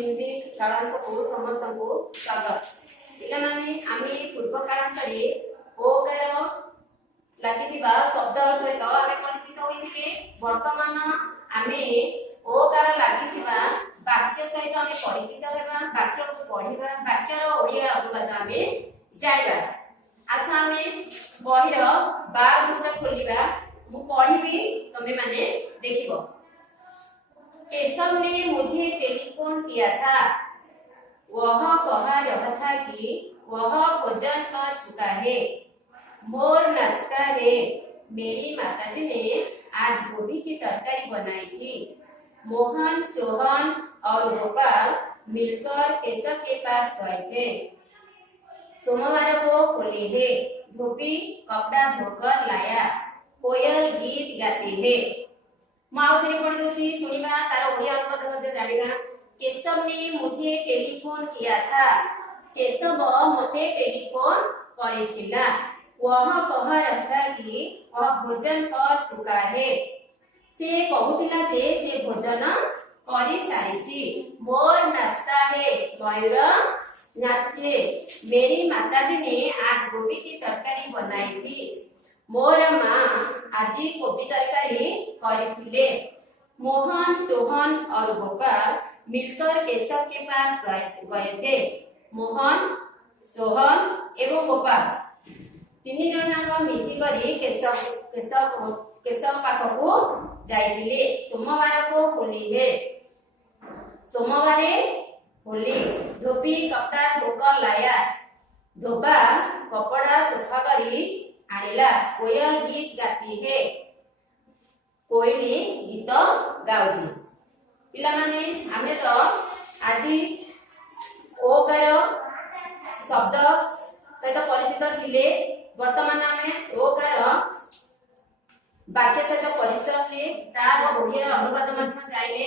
हिंदी कालांश को समस्त को स्वागत। पिला माने आमे पूर्व कालांश रे ओकार लागिथिबा शब्द सहित आमे परिचित होइथिले। वर्तमान आमे ओकार लागिथिबा वाक्य सहित आमे परिचित हेबा, वाक्य को पढिबा, वाक्यर ओडिया अनुवाद आमे जाइबा। आसा आमे बहिर 12 पृष्ठ खोलिबा, मु पढिबी तमे माने देखिबो। केशव ने मुझे टेलीफोन किया था। वह कह रहा था कि वह भोजन कर चुका है। मोर नाचता है। मेरी माताजी ने आज गोभी की तरकारी बनाई थी। मोहन, सोहन और गोपाल मिलकर केशव के पास गए थे। सोमवार को होली है। धोबी कपड़ा धोकर लाया। कोयल गीत गाती है। माउथरे पढ़ दोची सुनिबा, तार ओडिया अनुवाद मध्ये जानिबा। केशव ने मुझे टेलीफोन किया था। केशव मते टेलीफोन करिथिला। वह कह रहा था कि वह भोजन कर चुका है। से कहूतिला जे से भोजन करि सारिछि। मोर नाचता है। मयूर नाचे। मेरी माताजी ने आज गोभी की तरकारी बनाई थी। मोर माँ आज कोबी तरकारी करिथिले। मोहन, सोहन और गोपाल मिलकर केशव के पास गए थे। मोहन, सोहन एवं गोपाल तीन जन मिसी करी केशव पाखकू जाइथिले। सोमवार को होली है। सोमवारे होली। धोबी कपड़ा धोकर लाया। धोबा कपड़ा सफा करी आनिला। कोयल गीत गाती है। कोयली गीत गाउजी। पिला माने आमे तो आजी ओकार शब्द सहित परिचित थिले। वर्तमान आमे ओकार वाक्य सहित परिचित हे। तार ओडिया अनुवाद मध्ये जाइले।